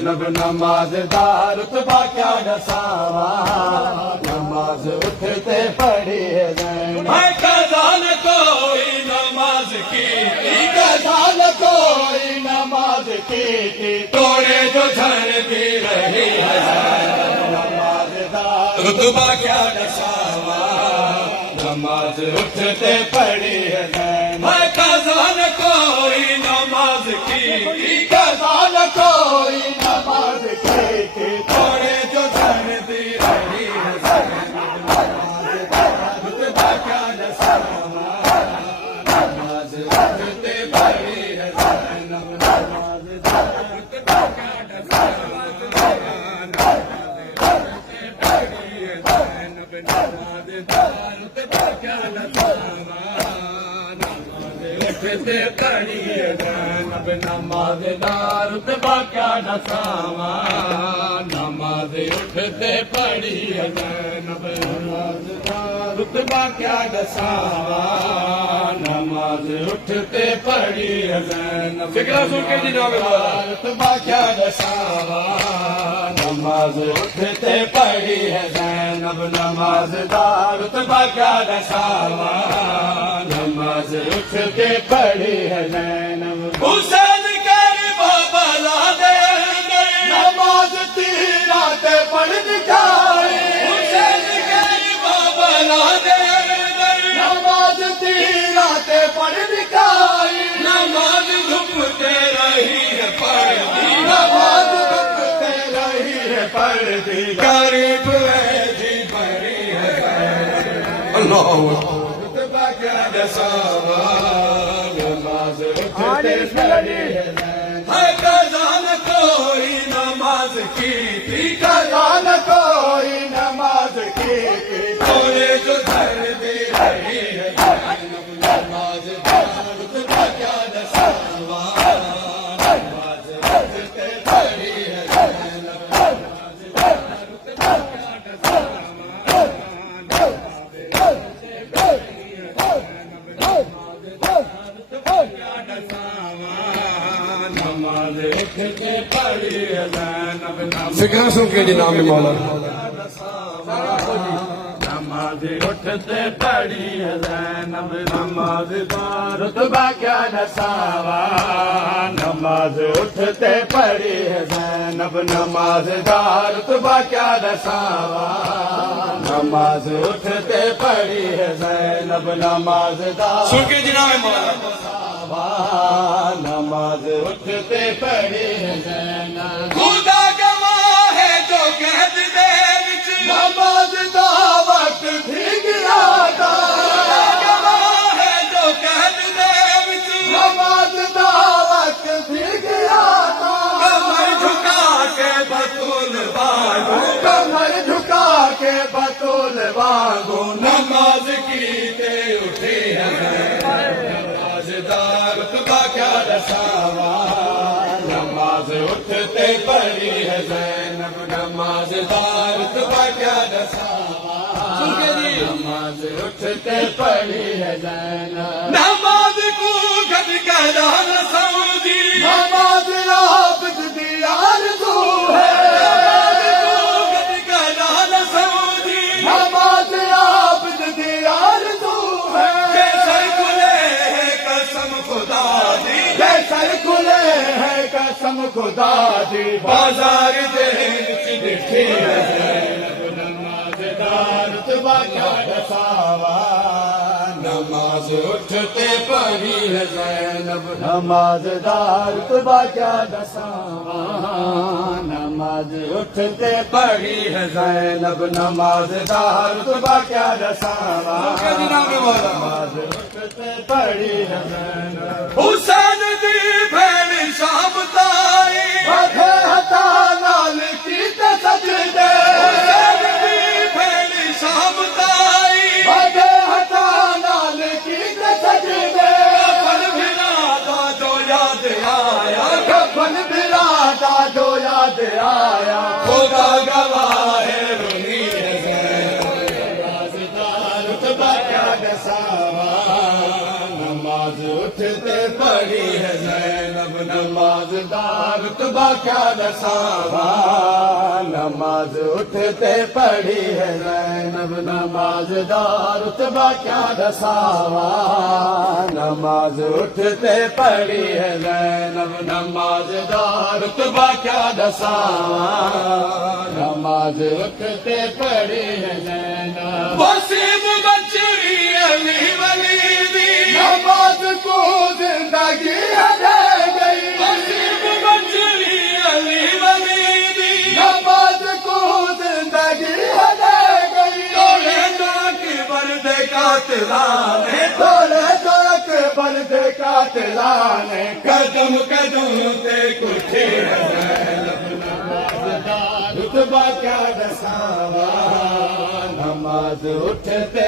زینب نماز دار رتبہ کیا دساواں نماز اٹھتے پڑھی ہے زینب قضا نہ کوئی نماز کی قضا نہ کوئی نماز کی توڑے جو جھڑ بھی رہی ہے نماز دار رتبہ کیا دساواں نماز اٹھتے پڑھی ہے زینب قضا نہ کوئی نماز کی قضا نہ کوئی نماز کی توڑے جو جھڑ بھی رہی ہے رتبہ کیا دساواں نماز اٹھتے پڑھی ہے زینب نماز دار رتبہ کیا دساواں اٹھتے پڑھی ہے زینب نماز دار رتبہ کیا دساواں نماز اٹھتے پڑھی ہے زینب نماز دار رتبہ کیا دساواں نماز اٹھتے پڑھی ہے زینب فکرہ سن کے جناب مولا رتبہ کیا دساواں نماز اٹھتے پڑھی ہے زینب نماز دار رتبہ کیا دساواں نماز اٹھتے پڑھی ہے زینب حسین کربلا دے نماز تیرات پڑھ دکھائی حسین کربلا دے نماز تیرات پڑھ دکھائی نماز جھکتے رہی ہے پڑھتی نماز رکھتے رہی ہے پڑھتی غریب ایسی بڑی ہے اللہ رتبہ کیا دساواں نماز اٹھتے پڑھی ہے زینب ہے قضا نہ کوئی نماز کی تھی قضا نہ کوئی نماز کی توڑے جو جھڑ بھی رہی ہے نماز دار رتبہ کیا دساواں نماز اٹھتے پڑھی ہے زینب نماز دار رتبہ کیا دساواں نماز اٹھتے پڑھی ہے زینب فکرہ سن کے جناب مولا نماز اٹھتے پڑھی ہے زینب نماز دار رتبہ کیا دساواں نماز اٹھتے پڑھی ہے زینب نماز دار رتبہ کیا دساواں نماز اٹھتے پڑھی ہے زینب نماز دار سن کے جناب مولا نماز اٹھتے پڑھی ہے زینب خدا گواہ ہے جو قید دے وچ نماز دا وقت بھی گیا تھا گواہ ہے جو قید دے وچ نماز دا وقت بھی گیا تھا کمر جھکا کے بطول باغو کمر جھکا کے بطول واگو نماز کی تے اٹھی ہے نماز دار رتبہ کیا دساواں نماز اٹھتے پڑھی ہے زینب نماز دار رتبہ کیا دساواں سن کے جی نماز اٹھتے پڑھی ہے زینب نماز کو گھٹ کہنا نہ سمجھی نماز عابد دی آرزو ہے گھٹ کہنا نہ سمجھی نماز عابد دی آرزو ہے سر کھلے ہے قسم خدا دی سر کھلے ہے قسم خدا دی بازار دے وچ دیکھی ہے زینب نماز دار رتبہ کیا دساواں نماز اٹھتے پڑھی ہے زینب نماز دار رتبہ کیا دساواں نماز اٹھتے پڑھی ہے زینب نماز دار رتبہ کیا دساواں جناب مولا نماز اٹھتے پڑھی ہے زینب حسین دی بھیڑ شام تاری بھے ہتا نال کی سجدے حسین دی بھیڑ شام تاری بھے ہتا نال کی سجدے پل بھنا دا جو یاد آیا کفن بلاتا جو یاد آیا خدا گواہ ہے رونی ہے نماز دار رتبہ کیا دساواں نماز اٹھتے پڑھی ہے زینب نماز دار رتبہ کیا دساواں نماز اٹھتے پڑھی ہے زینب نماز دا رتبہ کیا دساواں نماز اٹھتے پڑھی ہے زینب نماز دا رتبہ کیا دساواں نماز اٹھتے پڑھی ہے زینب وسیم بچڑی علی ولی دی نماز کو زندگی دے گئی وسیم بچڑی علی ولی دی نماز کو زندگی دے گئی توڑے تاک بردے قاتلان تھوڑے تک بند قاتلان قدم قدم تے کٹھے رتبہ کیا دساواں نماز اٹھتے